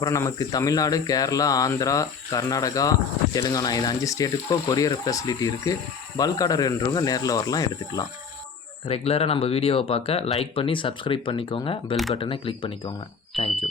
அப்புறம் நமக்கு தமிழ்நாடு, கேரளா, ஆந்திரா, கர்நாடகா, தெலுங்கானா இது 5 ஸ்டேட்டுக்கும் கொரியர் ஃபெசிலிட்டி இருக்குது. பல்க் ஆர்டர்ன்றவங்க நேரில் வரலாம், எடுத்துக்கலாம். ரெகுலராக நம்ம வீடியோவை பார்க்க லைக் பண்ணி சப்ஸ்கிரைப் பண்ணிக்கோங்க. பெல் பட்டனை கிளிக் பண்ணிக்கோங்க. தேங்க்யூ.